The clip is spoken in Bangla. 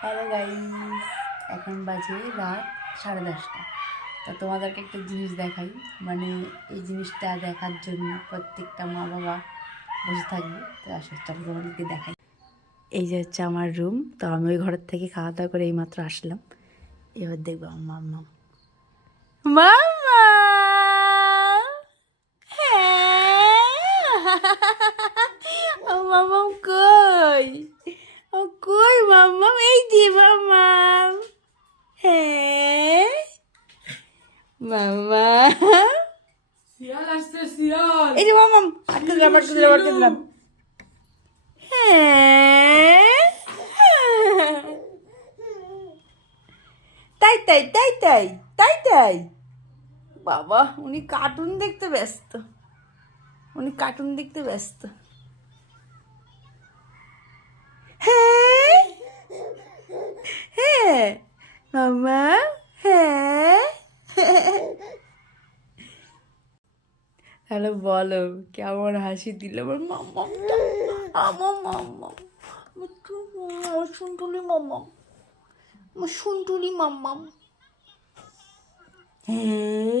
হ্যালো গাইস এখন বাজে রাত সাড়ে দশটা। তো তোমাদেরকে একটা জিনিস দেখাই। মানে এই জিনিসটা দেখার জন্য প্রত্যেকটা মা বাবা বসে থাকবে। তো আসো, চলো তোমাদেরকে দেখাই। এই যে হচ্ছে আমার রুম তো আমি ওই ঘরের থেকে খাওয়া দাওয়া করে এইমাত্র আসলাম। এবার দেখব আমার মাম্মা মাম্মা ও মামাম কই ও কই মামাম এই যে মামাম হ্যাঁ মামা। শিয়াল আসছে শিয়াল। এই যে মামাম আটকে দিলাম আটকে দিলাম আটকে দিলাম। হ্যাঁ। তাই তাই তাই তাই তাই তাই। বাবা উনি কার্টুন দেখতে ব্যস্ত। উনি কার্টুন দেখতে ব্যস্ত। হ্যাঁ। হ্যাঁ। মামা হ্যাঁ তাহলে বলো, কেমন হাসি দিল? আমার মাম্মা আমার মাম্মা আমার শুনটুলি মাম্মা আমার শুনটুলি মাম্মা হ্যাঁ